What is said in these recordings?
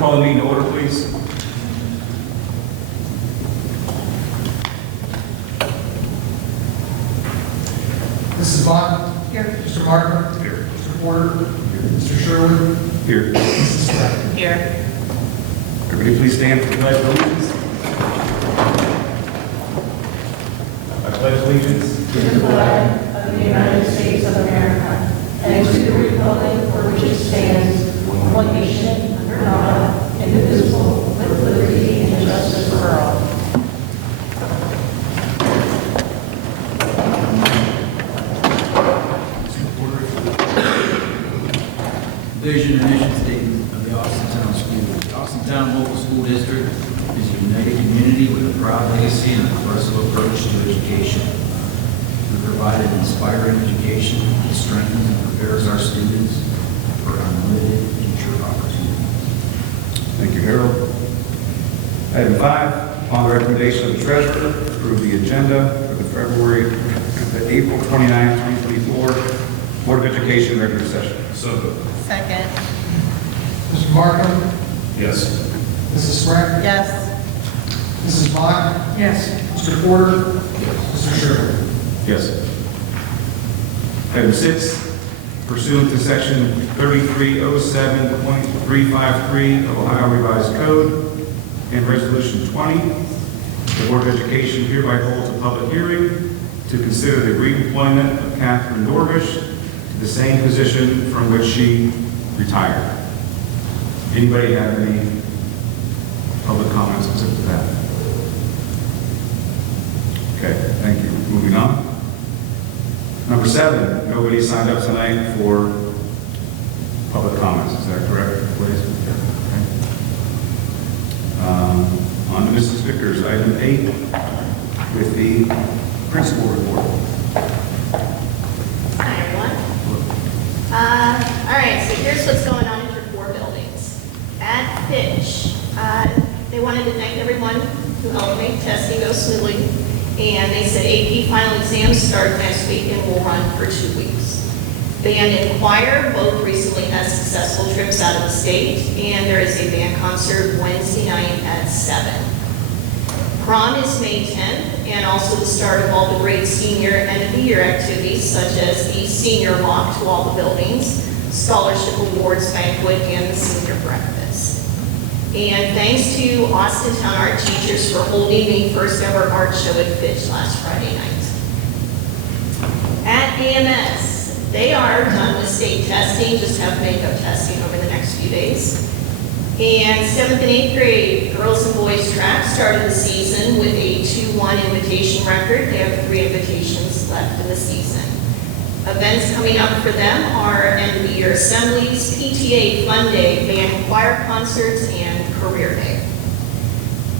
call the meeting to order, please. Mrs. Vaughn. Here. Mr. Martin. Here. Mr. Porter. Here. Mr. Sherwood. Here. Mrs. Spratt. Here. Everybody please stand for the pledge of allegiance. I pledge allegiance To the flag of the United States of America and to the republic for which it stands, one nation, under God, indivisible, with liberty and justice for all. Vision and mission statement of the Austintown School. The Austintown Local School District is a united community with a proud legacy and a progressive approach to education. We provide an inspiring education that strengthens and prepares our students for unlimited future opportunities. Thank you, Harold. Item 5, upon the recommendation of the treasurer, approve the agenda for the April 29, 2024 Board of Education regular session. So moved. Second. Mr. Martin. Yes. Mrs. Spratt. Yes. Mrs. Vaughn. Yes. Mr. Porter. Mr. Sherwood. Yes. Item 6, pursuant to section 3307.353 of Ohio Revised Code and Resolution 20, the Board of Education hereby holds a public hearing to consider the reemployment of Catherine Dorvish to the same position from which she retired. Anybody have any public comments specific to that? Okay, thank you. Moving on. Number 7, nobody signed up tonight for public comments. Is that correct, please? Okay. On to Mrs. Vickers, item 8, with the principal report. Hi, everyone. All right, so here's what's going on at your 4 buildings. At Fitch, they wanted to thank everyone who helped make testing go smoothly, and they said AP final exams start next week and will run for 2 weeks. Band and choir both recently had successful trips out of the state, and there is a band concert Wednesday night at 7. Prom is May 10th, and also the start of all the great senior end of the year activities, such as the senior walk to all the buildings, scholarship awards banquet, and the senior breakfast. And thanks to Austintown art teachers for holding the first ever art show at Fitch last Friday night. At AMS, they are done with state testing, just have makeup testing over the next few days. And 7th and 8th grade girls and boys track started the season with a 2-1 invitation record. They have 3 invitations left in the season. Events coming up for them are end of the year assemblies, PTA Fun Day, band and choir concerts, and career day.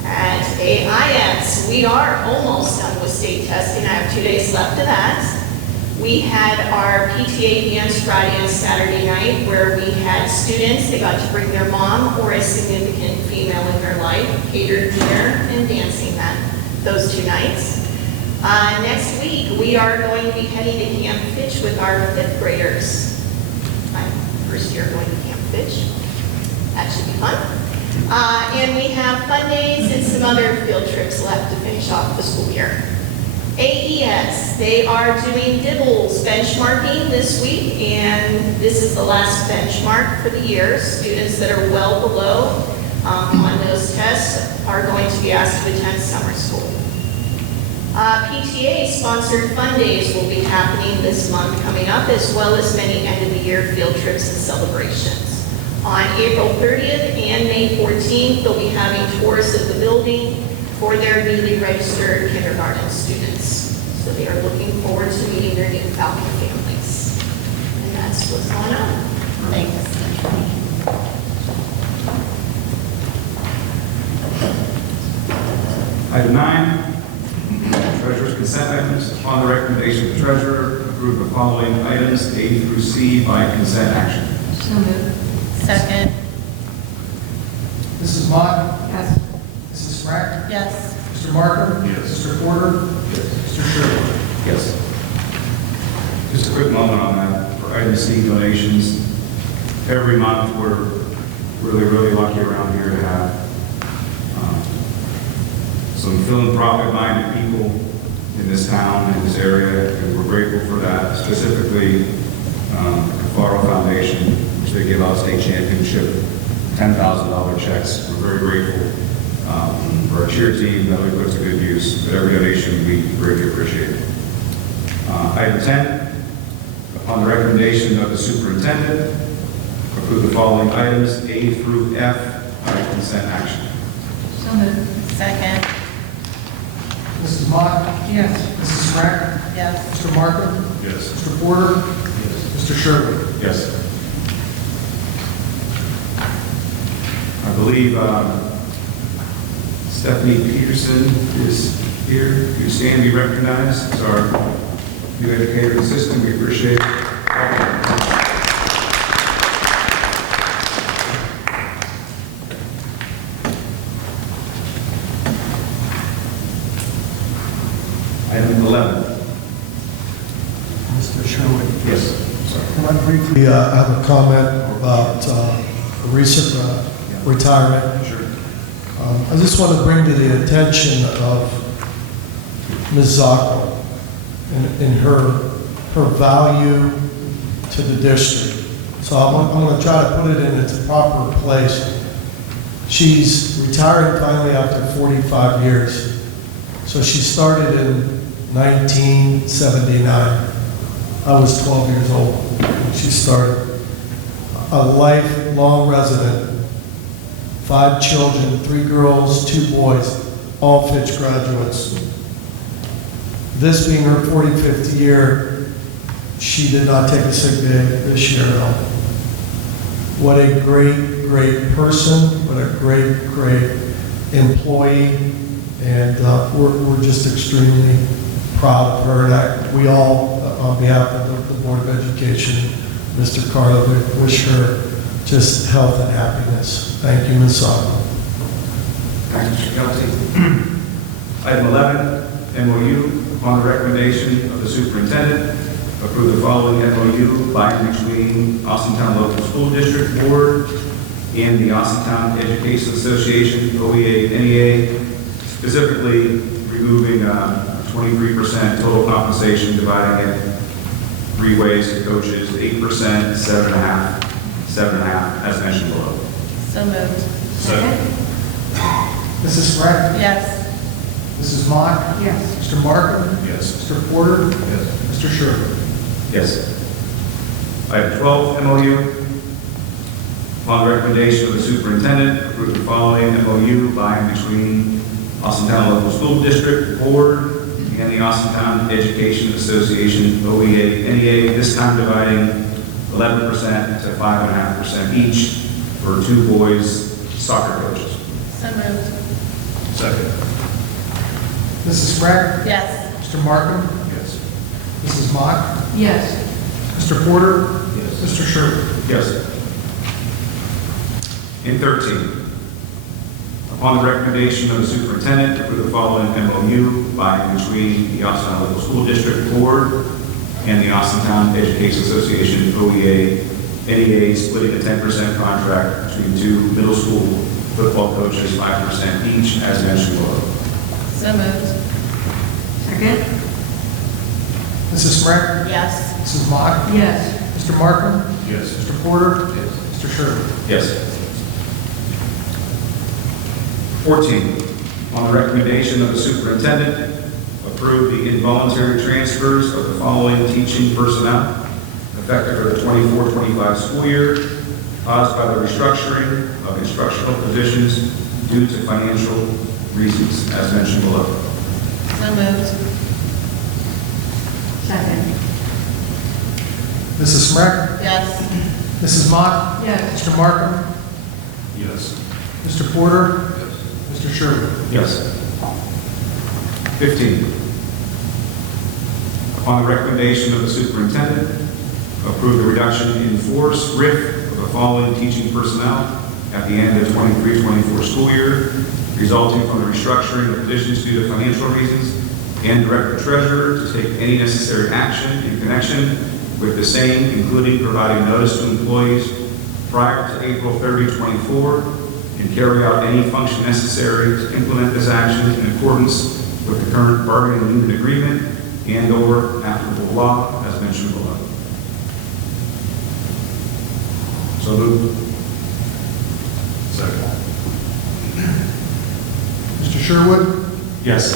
At AIS, we are almost done with state testing. I have 2 days left of that. We had our PTA dance Friday and Saturday night where we had students, they got to bring their mom or a significant female in their life, catered dinner and dancing those 2 nights. Next week, we are going to be heading to Camp Fitch with our 5th graders. My first year going to Camp Fitch. That should be fun. And we have fun days and some other field trips left to finish off the school year. AES, they are doing Dibbles benchmarking this week, and this is the last benchmark for the year. Students that are well below on those tests are going to be asked to attend summer school. PTA-sponsored fun days will be happening this month coming up, as well as many end-of-the-year field trips and celebrations. On April 30th and May 14th, they'll be having tours of the building for their newly registered kindergarten students. So they are looking forward to meeting their new Falcon families. And that's what's going on. Thanks. Item 9, treasurer's consent items. Upon the recommendation of the treasurer, approve the following items A through C by consent action. So moved. Second. Mrs. Vaughn. Yes. Mrs. Spratt. Yes. Mr. Martin. Yes. Mr. Porter. Mr. Sherwood. Yes. Just a quick moment on that. For item C, donations, every month we're really, really lucky around here to have some philanthropic-minded people in this town, in this area, and we're grateful for that, specifically the Faro Foundation, which they give out state championship $10,000 checks. We're very grateful for our cheer team that we put to good use, but every donation we greatly appreciate. Item 10, upon the recommendation of the superintendent, approve the following items A through F by consent action. So moved. Second. Mrs. Mock? Yes. Mrs. Smrek? Yes. Mr. Markham? Yes. Mr. Porter? Mr. Sherwood? Yes. I believe Stephanie Peterson is here. If you stand, be recognized as our new educator assistant. We appreciate it. Item 11. Mr. Sherwood. Yes. Sorry. Can I briefly have a comment about a recent retirement? Sure. I just want to bring to the attention of Ms. Zacco and her value to the district. So I'm going to try to put it in its proper place. She's retiring finally after 45 years. So she started in 1979. I was 12 years old when she started. A lifelong resident, 5 children, 3 girls, 2 boys, all Fitch graduates. This being her 45th year, she did not take a sick day this year at all. What a great, great person, what a great, great employee, and we're just extremely proud of her. And we all, on behalf of the Board of Education, Mr. Carlo, we wish her just health and happiness. Thank you, Ms. Sacco. Thank you, Mr. Kelty. Item 11, MOU, upon the recommendation of the superintendent, approve the following MOU by and between Austintown Local School District Board and the Austintown Education Association, OEA, NEA, specifically removing 23% total compensation, dividing it 3 ways to coaches, 8%, 7.5%, 7.5%, as mentioned below. So moved. Second. Mrs. Smrek? Yes. Mrs. Mock? Yes. Mr. Markham? Yes. Mr. Porter? Yes. Mr. Sherwood? Yes. Item 12, MOU. Upon the recommendation of the superintendent, approve the following MOU by and between Austintown Local School District Board and the Austintown Education Association, OEA, NEA, this time dividing 11% to 5.5% each for 2 boys soccer coaches. So moved. Second. Mrs. Smrek? Yes. Mr. Markham? Yes. Mrs. Mock? Yes. Mr. Porter? Yes. Mr. Sherwood? Yes. In 13, upon the recommendation of the superintendent, approve the following MOU by and between the Austintown Local School District Board and the Austintown Education Association, OEA, NEA, splitting a 10% contract between 2 middle school football coaches, 5% each, as mentioned below. So moved. Second. Mrs. Smrek? Yes. Mrs. Mock? Yes. Mr. Markham? Yes. Mr. Porter? Yes. Mr. Sherwood? Yes. 14, on the recommendation of the superintendent, approve the involuntary transfers of the following teaching personnel effective for the 24-25 school year, caused by the restructuring of instructional positions due to financial reasons, as mentioned below. So moved. Second. Mrs. Smrek? Yes. Mrs. Mock? Yes. Mr. Markham? Yes. Mr. Porter? Mr. Sherwood? Yes. 15, upon the recommendation of the superintendent, approve the reduction in force, RIF, of the following teaching personnel at the end of 23-24 school year, resulting from the restructuring of positions due to financial reasons, and direct the treasurer to take any necessary action in connection with the same, including providing notice to employees prior to April 30, 24, and carry out any function necessary to implement this action in accordance with the current bargaining unit agreement and/or applicable law as mentioned below. So moved. Second. Mr. Sherwood? Yes.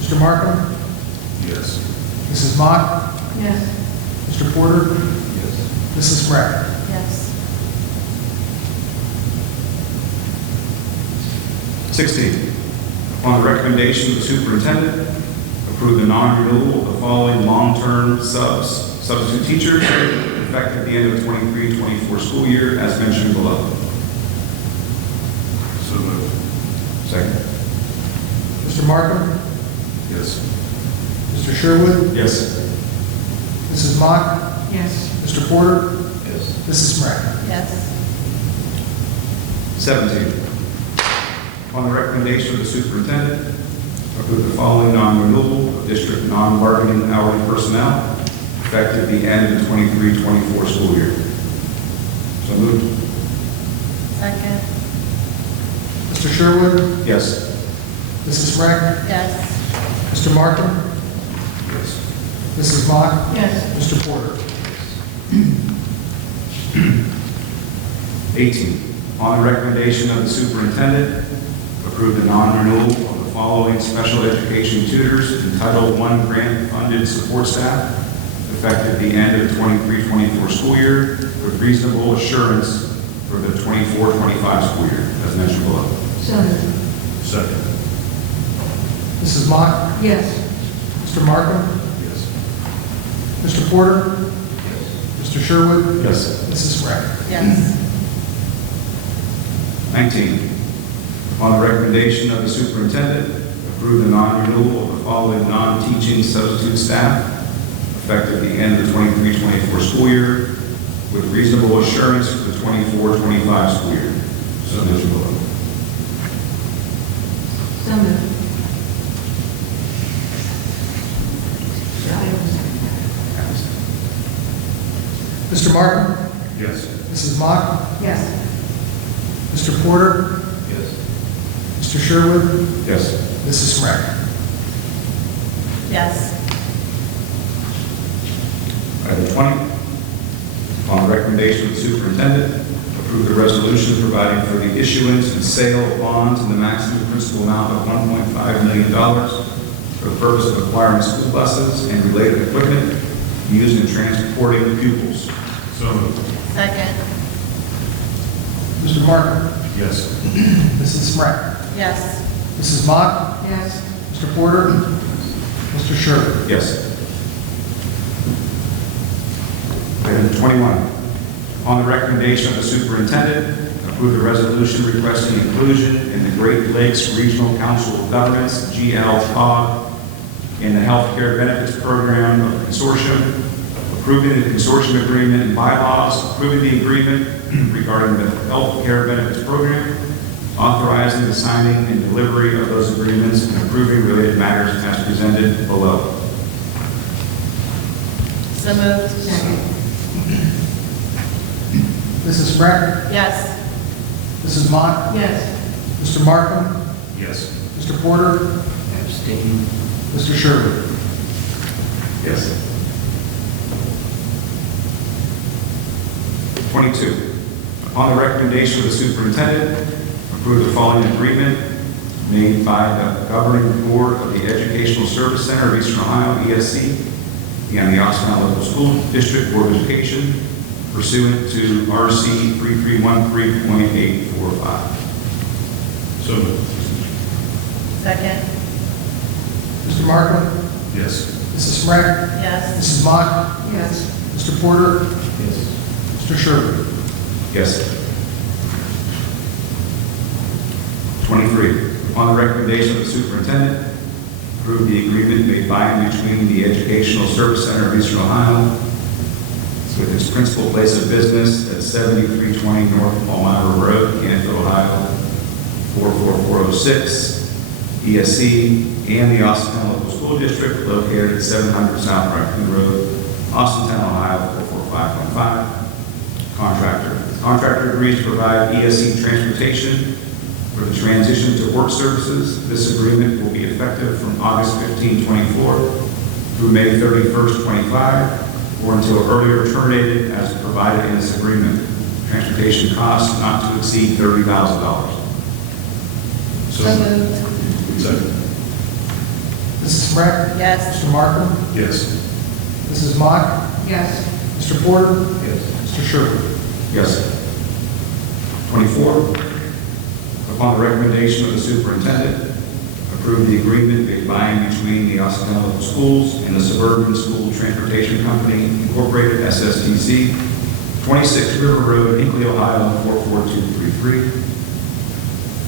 Mr. Markham? Yes. Mrs. Mock? Yes. Mr. Porter? Yes. Mrs. Smrek? Yes. 16, upon the recommendation of the superintendent, approve the non-renewal of the following long-term substitute teachers effective the end of the 23-24 school year as mentioned below. So moved. Second. Mr. Markham? Yes. Mr. Sherwood? Yes. Mrs. Mock? Yes. Mr. Porter? Yes. Mrs. Smrek? Yes. 17, upon the recommendation of the superintendent, approve the following non-renewal of district non-bargaining hourly personnel effective the end of the 23-24 school year. So moved. Second. Mr. Sherwood? Yes. Mrs. Smrek? Yes. Mr. Markham? Yes. Mrs. Mock? Yes. Mr. Porter? 18, on the recommendation of the superintendent, approve the non-renewal of the following special education tutors and Title I grant-funded support staff effective the end of the 23-24 school year with reasonable assurance for the 24-25 school year, as mentioned below. So moved. Second. Mrs. Mock? Yes. Mr. Markham? Yes. Mr. Porter? Mr. Sherwood? Yes. Mrs. Smrek? Yes. 19, upon the recommendation of the superintendent, approve the non-renewal of the following non-teaching substitute staff effective the end of the 23-24 school year with reasonable assurance for the 24-25 school year. So mentioned below. So moved. Mr. Markham? Yes. Mrs. Mock? Yes. Mr. Porter? Yes. Mr. Sherwood? Yes. Mrs. Smrek? Yes. Item 20, upon the recommendation of the superintendent, approve the resolution providing for the issuance and sale of bonds in the maximum principal amount of $1.5 million for the purpose of acquiring school buses and related equipment used in transporting pupils. So moved. Second. Mr. Markham? Yes. Mrs. Smrek? Yes. Mrs. Mock? Yes. Mr. Porter? Mr. Sherwood? Yes. Item 21, on the recommendation of the superintendent, approve the resolution requesting inclusion in the Great Lakes Regional Council of Governments, GL-COG, in the Healthcare Benefits Program of the consortium, approving the consortium agreement and bylaws, approving the agreement regarding the Healthcare Benefits Program, authorizing the signing and delivery of those agreements, and approving related matters as presented below. So moved. Second. Mrs. Smrek? Yes. Mrs. Mock? Yes. Mr. Markham? Yes. Mr. Porter? Abstain. Mr. Sherwood? Yes. 22, upon the recommendation of the superintendent, approve the following agreement made by the governing board of the Educational Service Center of Eastern Ohio, ESC, and the Austintown Local School District Board of Education pursuant to RC 3313.845. So moved. Second. Mr. Markham? Yes. Mrs. Smrek? Yes. Mrs. Mock? Yes. Mr. Porter? Yes. Mr. Sherwood? Yes. 23, upon the recommendation of the superintendent, approve the agreement made by and between the Educational Service Center of Eastern Ohio with its principal place of business at 7320 North Palmyra Road, Canfield, Ohio, 44406, ESC, and the Austintown Local School District located at 700 South Raccoon Road, Austintown, Ohio, 44515. Contractor Contractor agrees to provide ESC transportation for the transition to work services. This agreement will be effective from August 15, 24 through May 31st, 25, or until earlier terminated as provided in this agreement. Transportation costs not to exceed $30,000. So moved. Second. Mrs. Smrek? Yes. Mr. Markham? Yes. Mrs. Mock? Yes. Mr. Porter? Yes. Mr. Sherwood? Yes. 24, upon the recommendation of the superintendent, approve the agreement made by and between the Austintown Local Schools and the Suburban School Transportation Company, Incorporated, SSTC, 26 River Road, Hinkley, Ohio, 44233.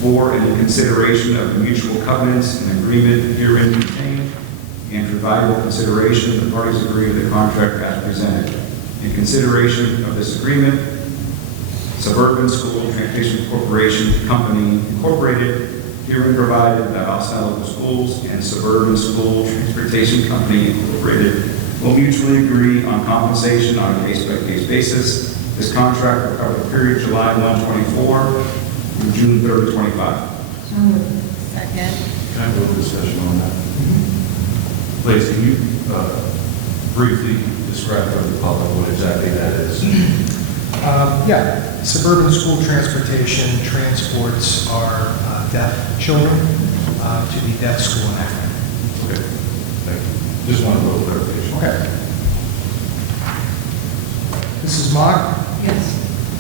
4, in consideration of the mutual covenants and agreement herein contained, and for valuable consideration, the parties agree to the contract as presented. In consideration of this agreement, Suburban School Transportation Corporation Company Incorporated herein provided that Austintown Local Schools and Suburban School Transportation Company Incorporated will mutually agree on compensation on a case-by-case basis. This contract will cover the period July 1, 24 through June 3rd, 25. So moved. Second. Can I have a little discussion on that? Please, can you briefly describe for the public what exactly that is? Yeah, Suburban School Transportation transports our deaf children to the deaf school in Akron. Okay, thank you. Just want a little clarification. Okay. Mrs. Mock? Yes.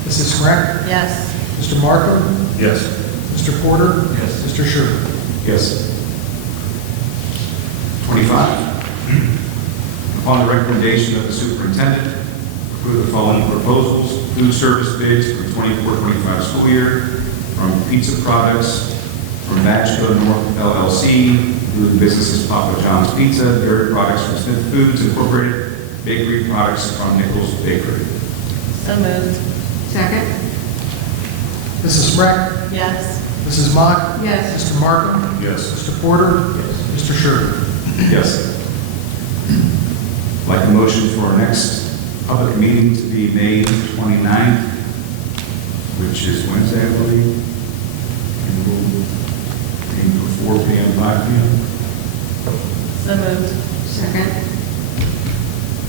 Mrs. Smrek? Yes. Mr. Markham? Yes. Mr. Porter? Yes. Mr. Sherwood? Yes. 25, upon the recommendation of the superintendent, approve the following proposals: food service bids for the 24-25 school year from Pizza Products, from Badgeville North LLC, including businesses Papa John's Pizza, dairy products from Smith Foods Incorporated, bakery products from Nichols Bakery. So moved. Second. Mrs. Smrek? Yes. Mrs. Mock? Yes. Mr. Markham? Yes. Mr. Porter? Mr. Sherwood? Yes. I'd like a motion for our next public meeting to be May 29th, which is Wednesday, I believe. And we'll aim for 4 p.m., 5 p.m. So moved. Second.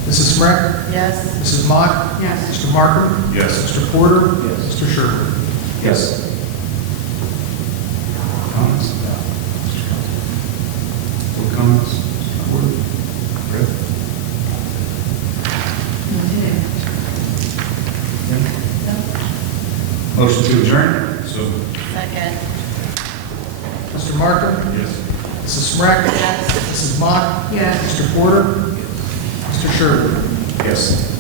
Mrs. Smrek? Yes. Mrs. Mock? Yes. Mr. Markham? Yes. Mr. Porter? Yes. Mr. Sherwood? Yes. Comments? No comments? Fred? Motion to adjourn? So, Second. Mr. Markham? yes. Mrs. Smrek? Yes. Mrs. Mock? Yes. Mr. Porter? Mr. Sherwood? Yes.